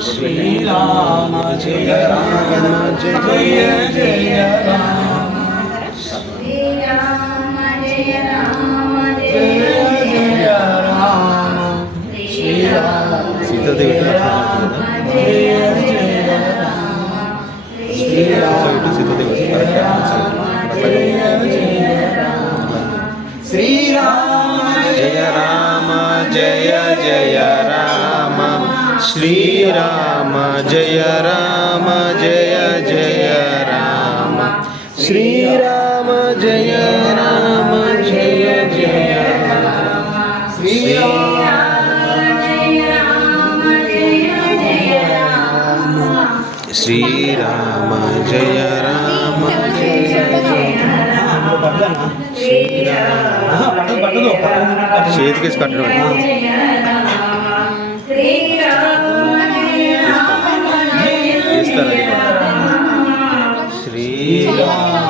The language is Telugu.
శ్రీరామ జయ రామ జయ జయ రామ శ్రీరామ జయ రామ జయ జయ రామ శ్రీరామ సీతాదేవి జయ జయ రామ శ్రీరామ సీతాదేవి శ్రీరామ జయ రామ జయ జయ రామ శ్రీరామ జయ రామ జయ జయ రామ శ్రీరామ జయ రామ జయ జయ రామ శ్రీరామ జయ రామ జయ చేతికి కట్టడం శ్రీరామ